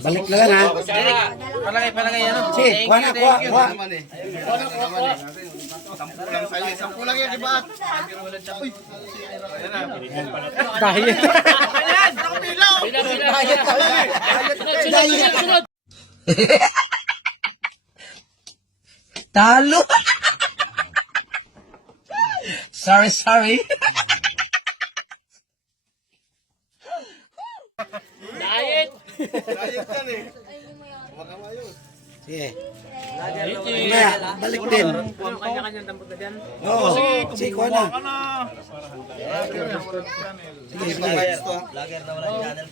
Balik na lang ha. Palagay ano. Si, kuha na, kuha. Sampu lang yan, di ba? Diet. Diet. Talo. Sorry. Diet. Diet yan eh. Huwag ka mayos. Sige. Mamaya, balik din. Kanya-kanyang tampot na dyan. Oo, sige, kuha na. Sige.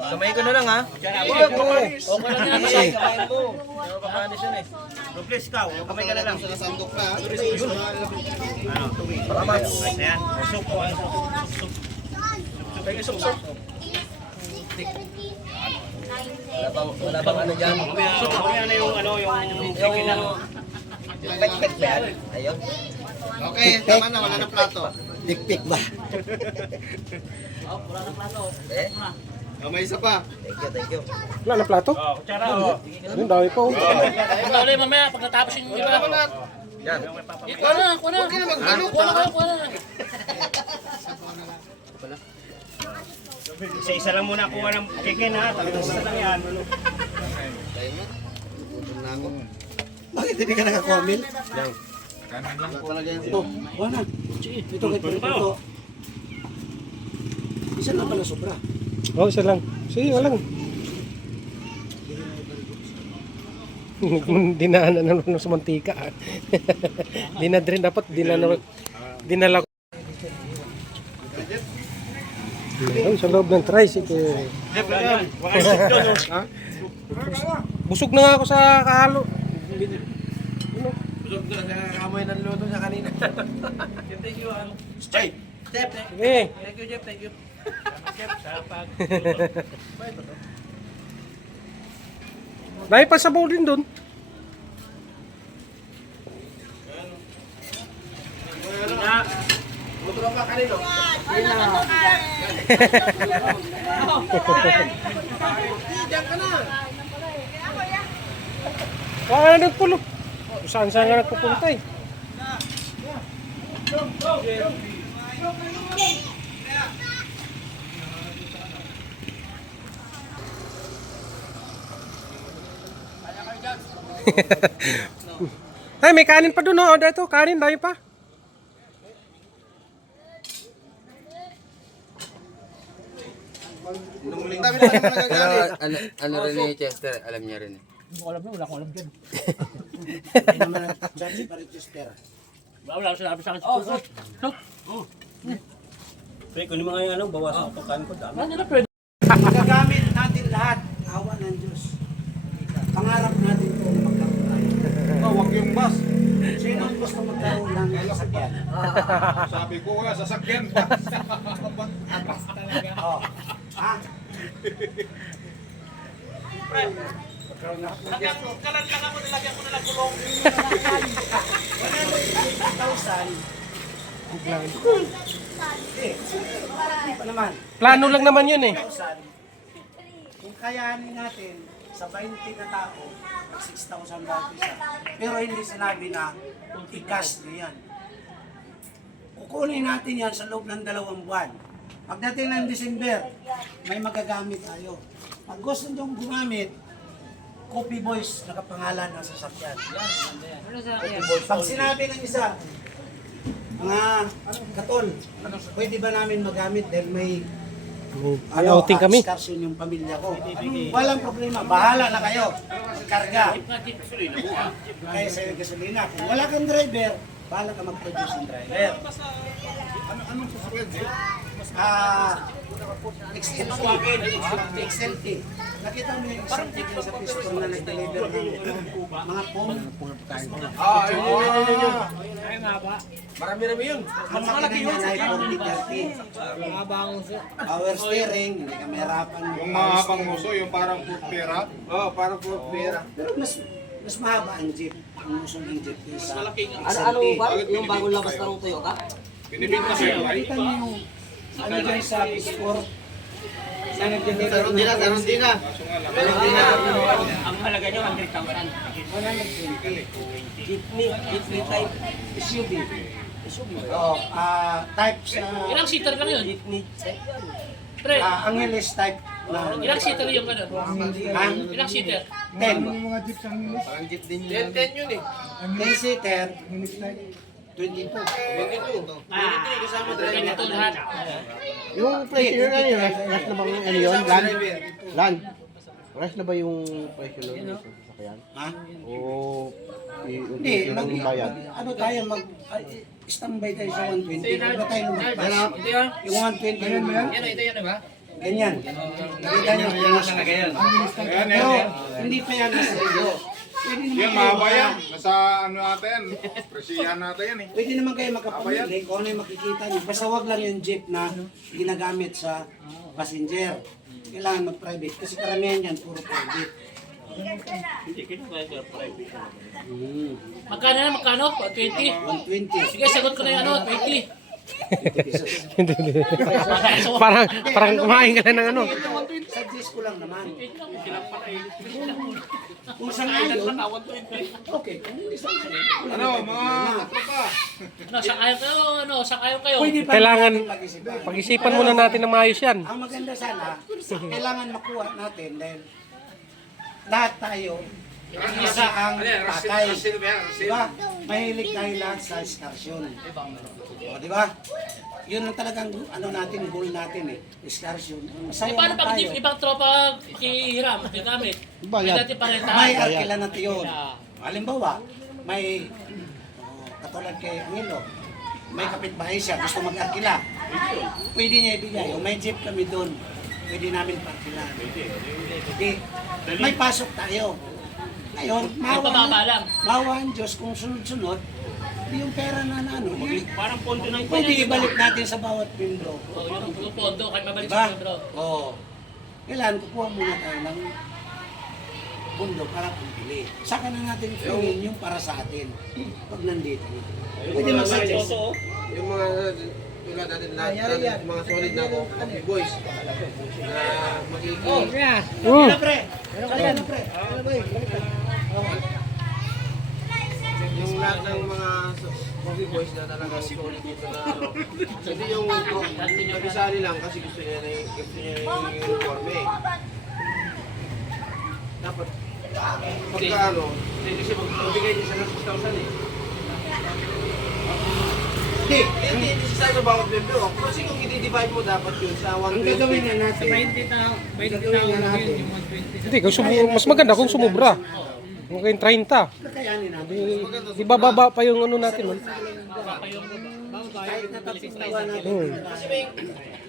Kamay ko na lang ha. Okay lang yan. Sige. Please ikaw, kamay ka na lang. Sandok na ha. Salamat. Ayan. Sup. Sup. Wala bang ano dyan? Mamaya na yung chicken na. Yung pet ba yan? Ayun. Okay, tama na, wala na plato. Pikpik ba? Eh, May isa pa. thank you. Wala na plato? Kutsara. Yung dami pa. Ikaw ulit mamaya pag natapos yung iba. Yan. Kuha na. Kuha na. Isa-isa lang muna kuha ng chicken ha. Talagang isa lang yan. Tayo mo. Gutom na ako. Bakit hindi ka nakakuha, Mil? Kuha na dyan. Ito, kuha na. Ito kay Perito. Isa lang pala sobra. Oo, isa lang. Sige, walang. Dinaanan na naman sa mantika. Dinadrin dapat, dinala ko. Ay, sa loob ng tricycle. Busog na nga ako sa kahalo. Busog ko na kamoy ng luto niya kanina. Thank you. Stay. Step. Okay. Thank you, Jeff. Thank you. Dahil pa sabaw din doon. Motor pa kanino? Diyan ka na. Wala na nagpulo. Saan-saan nga nagpupunta eh. Ay, may kanin pa doon oh. Dito, kanin, dahil pa. Nung uling dami na kayo nagagalit. Ano rin ni Chester, alam niya rin eh. Hindi naman nag-chat si Parichester. Wala sinabi sa akin. Pre, kunin mo nga yung bawasan ko kanin ko dami. Magagamit natin lahat. Awa ng Diyos. Pangarap natin ito na magkaroon tayo. Huwag yung bus. Sino ang gusto magkaroon ng sasakyan? Sabi ko nga, sasakyan. Oh. Ha? Kalan lang ako, nilagyan ko na lang gulong. 180,000. Hindi pa naman. Plano lang naman yun eh. 1,000. Kung kayanin natin sa 20 na tao, 6,000 bawat isa. Pero hindi sinabi na i-cash nyo yan. Kukunin natin yan sa loob ng 2 buwan. Pagdating ng December, may magagamit tayo. Pag gusto nyo gumamit, Coffee Boys nakapangalan ng sasakyan. Pag sinabi ng isa, mga katol, pwede ba namin magamit dahil may Outing kami. excursion yung pamilya ko. Walang problema, bahala na kayo. Karga. Kaya sa gasolina. Kung wala kang driver, bahala ka mag-produce ng driver. Anong sasakyan, Jeff? XLT. Nakita mo yung XLT ko sa piston na nag-deliver ng mga phone. Marami-rami yun. Ang makina niya na ay 40-30. Power steering, hindi ka mahirapan. Yung mahabang muso, yung parang pera. Oo, parang pera. Pero mas mahaba ang jeep. Ang musong ng jeep kaysa Ano ba? Yung bagong labas na ng Toyota? Binibinta sa iyo, ay? Kita niyo yung ano dyan sa Sport, na nag-deliver ng Ang halaga nyo, 100,000. 120. Jeepney type. SUV. Oo, type sa Ilang seater lang yun? Pre, Angeles type na ilang seater yung ano? ha? Ilang seater? 10. Parang jeep din yun. 10 yun eh. 10 seater, 22. 22 kasama Ganito lahat. Yung presyo na yun, rush na bang ano yun? Lan? Rush na ba yung presyo nun sa sasakyan? Ha? O Hindi, ano tayo, standby tayo sa 120. Huwag na tayo lumagpas. Yung 120 yun ba yan? Yan ba? Ganyan. Nakita nyo, pero hindi pa yan nasa iyo. Pwede naman Yan, kayo mahaba yan. Nasa ano natin, presihan natin yan eh. Pwede naman kayo makapamili kung ano yung makikita nyo. Basta wag lang yung jeep na ginagamit sa passenger. Kailangan mag-private kasi karamihan yan puro private. Magkano na? Magkano? 20? 120. Sige, sagot ko na yung ano, 20. parang kumain ka na ng ano. Suggest ko lang naman. Kung sangayon, okay. Kung hindi sangayon, Ano, mga tatlo pa. Sang-ayon kayo. pwede pa Kailangan natin pag-isipan. pag-isipan muna natin ng maayos yan. Ang maganda sana, kailangan makuha natin dahil lahat tayo isa ang pakay. Diba? Mahilig tayo lahat sa excursion. O, diba? Yun ang talagang ano natin, goal natin eh. Excursion. Masaya Paano lang pag tayo. ibang tropa makihiram, makigamit? May dati parenta. May arkila natin yun. Halimbawa, may katulad kay Angelo, may kapitbahay siya, gusto mag-arkila. Pwede niya ibigay. O may jeep kami doon. Pwede namin parkilan. Pwede. May pasok tayo. Ngayon, pababa lang. mawa ang Diyos kung sunod-sunod, yung pera na ano, Parang pondo ng pwede ibalik natin sa bawat membro. yung pondo, kahit mabalik Diba? sa bro. Oo. Kailangan kukuha muna tayo ng pundo para pambili. Saka na natin kunin yung para sa atin. Pag nandito. Pwede mag-suggest. Yung mga tulad natin lahat, mga solid na coffee boys na magiging Kaya pre. Kaya na pre. yung lahat ng mga coffee boys na talaga solid dito na ano. Hindi yung nabisali lang kasi gusto niya yung uniforme. Dapat pagka ano, kasi magbigay din siya ng 6,000 eh. Hindi sa bawat membro. Kasi kung i-divide mo dapat yun sa Ang 120. gagawin na natin. Gagawin na natin. Hindi, mas maganda kung sumubra. Kung kayong 30. Kakayanin natin. Di bababa pa yung ano natin. Kahit natapos natin.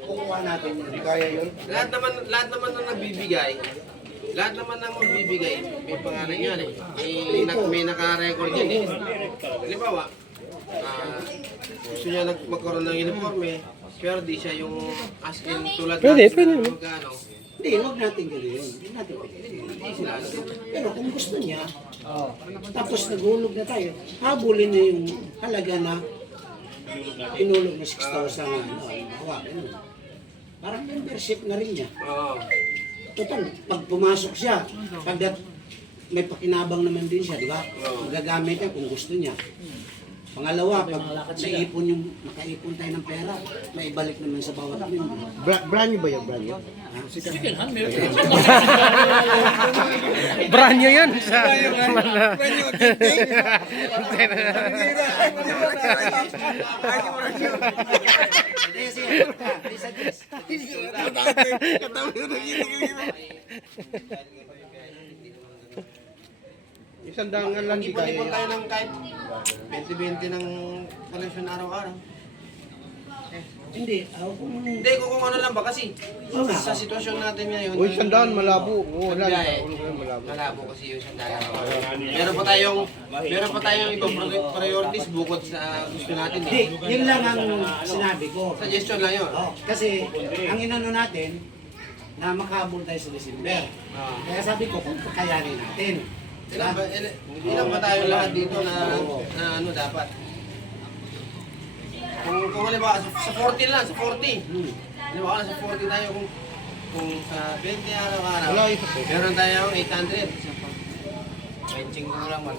Kukuha natin. Hindi kaya yun. Lahat naman ng nagbibigay. Lahat naman ng magbibigay, may pangalan yan eh. May naka-record yan eh. Halimbawa, gusto niya magkaroon ng uniforme, pero di siya yung asking tulad Pwede. magkano. Hindi, huwag natin gano'n. Hindi natin pwede. Pero kung gusto niya, tapos naghulog na tayo, habulin na yung halaga na inulog na 6,000 na ano, ganun. Parang membership na rin niya. Oo. Total, pag pumasok siya, may pakinabang naman din siya, di ba? Magagamit niya kung gusto niya. Pangalawa, pag nakaipon tayo ng pera, may ibalik naman sa bawat member. Brand new ba yung brand new? Second hand, meron. Brand new yan. Isang dangan lang di kaya. Ipon tayo ng kahit 20-20 ng koleksyon araw-araw. Hindi, Hindi, kung ano lang ba kasi sa sitwasyon natin ngayon. Uy, sandaan, malabo. Oo, wala. Malabo kasi yung sandaan. Meron pa tayong ibang priorities bukod sa gusto natin. hindi, yun lang ang sinabi ko. Suggestion lang yun. Kasi, ang inano natin, na makahabol tayo sa December. Kaya sabi ko, kung kakayanin natin. Ilan ba tayo lahat dito na ano dapat? Kung halimbawa, sa 40 lang, sa 40. Halimbawa, sa 40 tayo kung sa 20 araw-araw. Wala ito po. Meron tayong 800. Benching ko lang, 800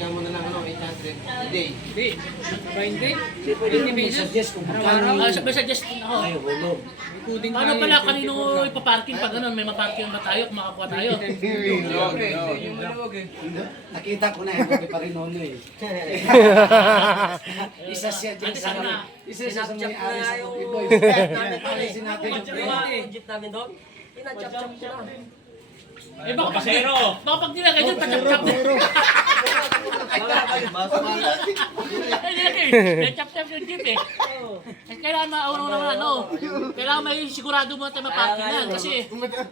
ka mo na lang, 800 a day. Hindi. 20? Pwede mo suggest kung magkano May suggest ako. ay hulog. Paano pala kanino ipaparking pag ganun? May maparking ba tayo kung makakuha tayo? Nakita ko na yung Bobby Parinolo eh. Isa siya dyan sa isa siya sa may ari sa Bobby Boys. Alisin natin yung friend. Jeep namin doon. Pinachap-chap ko na. Eh baka pag nilagay dyan, pachap-chap na. Chap-chap yung jeep eh. Kailangan mauna kailangan may sigurado mo tayo maparking yan. Kasi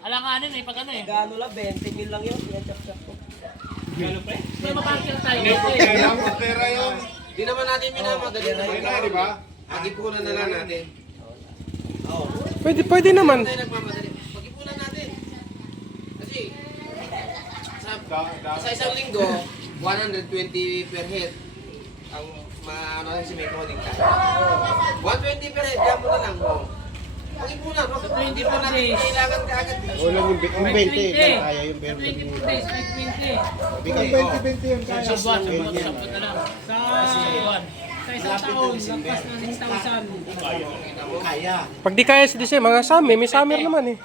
alanganin eh, pag ano eh. Gano lang, 20 mil lang yun. Pinachap-chap ko. May maparking tayo. Kaya ang pera yun. Di naman natin minamadali na Ayun na, di ba? Pag-ipunan na lang natin. Pwede naman. Tayo nagmamadali. Pag-ipunan natin. Kasi sa isang linggo, 120 per head ang maano kasi may coding tayo. 120 per head, kaya mo na lang. Pag-ipunan, hindi po natin kailangan kaagad. Wala yung 20. Kaya yung 20. 20 days, 20. Bigay. Sa buwan, sa buwan na lang. Sa buwan. Sa isang taon, lampas na 6,000. Kaya. Pag di kaya si Dise, mga summer, may summer naman eh.